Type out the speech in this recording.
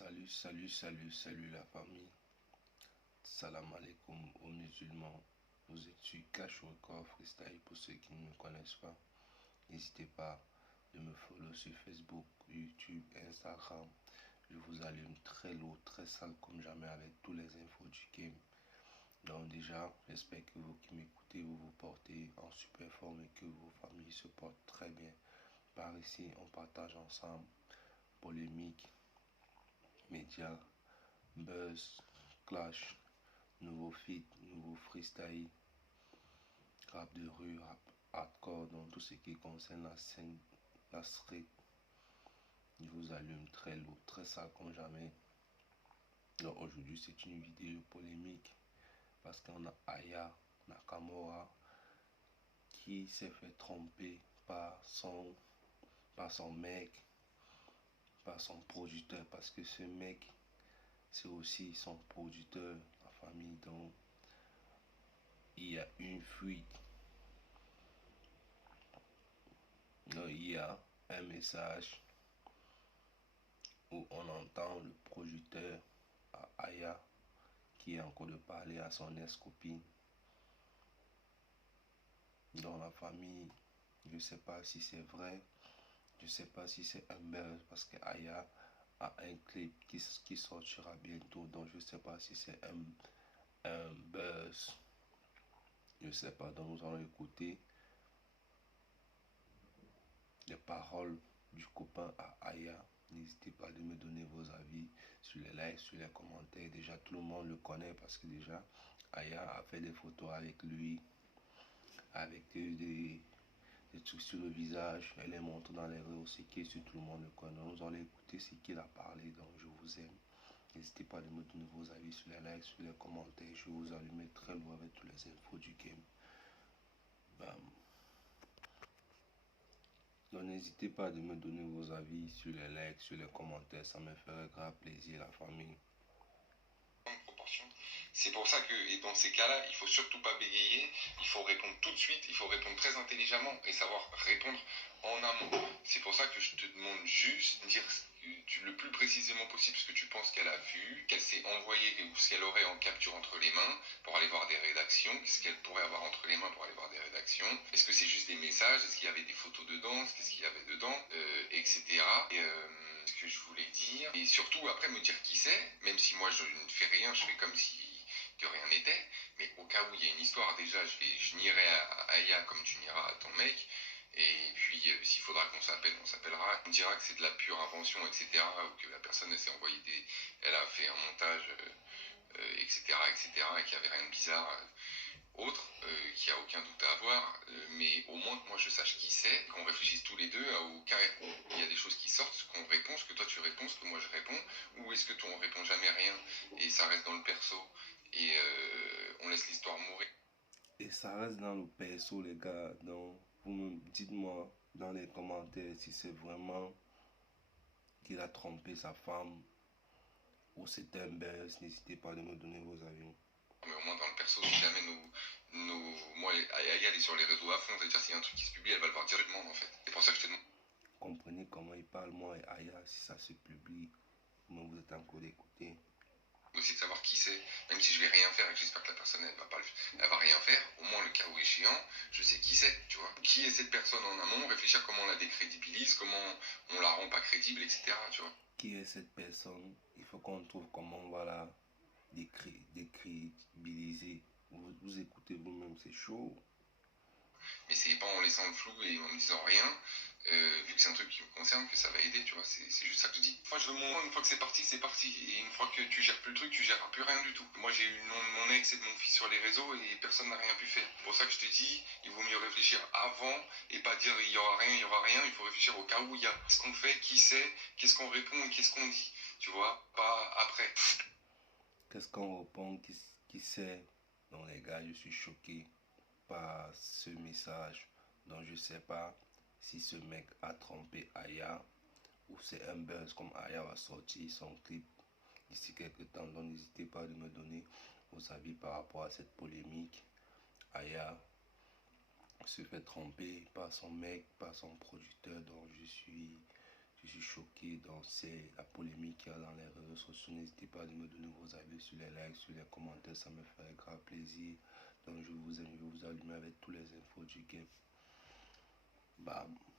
Salut la famille. Salam alaikum aux musulmans. Vous êtes sur Cash Record Freestyle pour ceux qui ne me connaissent pas. N'hésitez pas de me follow sur Facebook, YouTube, Instagram. Je vous allume très lourd, très sale comme jamais avec tous les infos du game. Donc déjà, j'espère que vous qui m'écoutez, vous vous portez en super forme et que vos familles se portent très bien. Par ici, on partage ensemble polémique, médias, buzz, clash, nouveau feat, nouveau freestyle, rap de rue, rap hardcore, donc tout ce qui concerne la scène, la street. Je vous allume très lourd, très sale comme jamais. Donc aujourd'hui c'est une vidéo polémique parce qu'on a Aya Nakamura qui s'est fait tromper par son mec, par son producteur, parce que ce mec c'est aussi son producteur, la famille. Donc il y a une fuite. Donc, il y a un message où on entend le producteur Aya qui est en train de parler à son ex-copine. Dans la famille, je ne sais pas si c'est vrai, je ne sais pas si c'est un buzz parce que Aya a un clip qui sortira bientôt, donc je ne sais pas si c'est un buzz, je ne sais pas. Donc nous allons écouter les paroles du copain à Aya. N'hésitez pas de me donner vos avis sur les likes, sur les commentaires. Déjà tout le monde le connaît parce que déjà Aya a fait des photos avec lui, avec des trucs sur le visage. Elle est montée dans les réseaux, c'est qui, si tout le monde le connaît. Nous allons écouter ce qu'il a parlé, donc je vous aime. N'hésitez pas de me donner vos avis sur les likes, sur les commentaires. Je vais vous allumer très loin avec toutes les infos du game. Bam. Donc n'hésitez pas de me donner vos avis sur les likes, sur les commentaires, ça me ferait grave plaisir la famille. C'est pour ça que, et dans ces cas-là, il faut surtout pas bégayer, il faut répondre tout de suite, il faut répondre très intelligemment et savoir répondre en amont. C'est pour ça que je te demande juste de dire le plus précisément possible ce que tu penses qu'elle a vu, qu'elle s'est envoyé ou ce qu'elle aurait en capture entre les mains pour aller voir des rédactions, qu'est-ce qu'elle pourrait avoir entre les mains pour aller voir des rédactions, est-ce que c'est juste des messages, est-ce qu'il y avait des photos dedans, qu'est-ce qu'il y avait dedans, etc. Et, ce que je voulais dire, et surtout après me dire qui c'est, même si moi je ne fais rien, je fais comme si que rien n'était, mais au cas où il y a une histoire, déjà je nierai à Aya comme tu nieras à ton mec, et puis s'il faudra qu'on s'appelle, on s'appellera, on dira que c'est de la pure invention, etc., ou que la personne s'est envoyé elle a fait un montage, etc., et qu'il n'y avait rien de bizarre qu'il n'y a aucun doute à avoir, mais au moins que moi je sache qui c'est, qu'on réfléchisse tous les deux au cas où il y a des choses qui sortent, qu'on répond, ce que toi tu réponds, ce que moi je réponds, ou est-ce que toi on répond jamais rien et ça reste dans le perso et on laisse l'histoire mourir. Et ça reste dans le perso les gars, donc vous me dites-moi dans les commentaires si c'est vraiment qu'il a trompé sa femme ou c'est un buzz. N'hésitez pas de me donner vos avis. Mais au moins dans le perso, si jamais moi, Aya elle est sur les réseaux à fond, c'est-à-dire s'il y a un truc qui se publie, elle va le voir directement en fait. C'est pour ça que je te demande. Comprenez comment il parle, moi et Aya, si ça se publie, comment vous êtes encore d'écouter. Aussi de savoir qui c'est, même si je vais rien faire et que j'espère que la personne elle va rien faire, au moins le cas où échéant, je sais qui c'est, tu vois. Qui est cette personne en amont, réfléchir comment on la décrédibilise, comment on la rend pas crédible, etc. Tu vois. Qui est cette personne? Il faut qu'on trouve comment on va la décrédibiliser. Vous écoutez vous-même, c'est chaud. Mais c'est pas en laissant le flou et en me disant rien, vu que c'est un truc qui me concerne, que ça va aider, tu vois, c'est juste ça que je dis. Moi, je veux une fois que c'est parti, et une fois que tu gères plus le truc, tu gères plus rien du tout. Moi, j'ai eu le nom de mon ex et de mon fils sur les réseaux et personne n'a rien pu faire. C'est pour ça que je te dis, il vaut mieux réfléchir avant et pas dire il y aura rien, il faut réfléchir au cas où il y a. Qu'est-ce qu'on fait, qui c'est, qu'est-ce qu'on répond et qu'est-ce qu'on dit, tu vois, pas après. Qu'est-ce qu'on répond, qui sait? Non les gars, je suis choqué par ce message. Donc je sais pas si ce mec a trompé Aya ou c'est un buzz comme Aya va sortir son clip d'ici quelques temps. Donc n'hésitez pas de me donner vos avis par rapport à cette polémique. Aya se fait tromper par son mec, par son producteur. Donc je suis je suis choqué. Donc c'est la polémique qu'il y a dans les réseaux sociaux. N'hésitez pas à me donner vos avis sur les likes, sur les commentaires, ça me ferait grave plaisir. Donc je vous allumer avec tous les infos du game. Bam.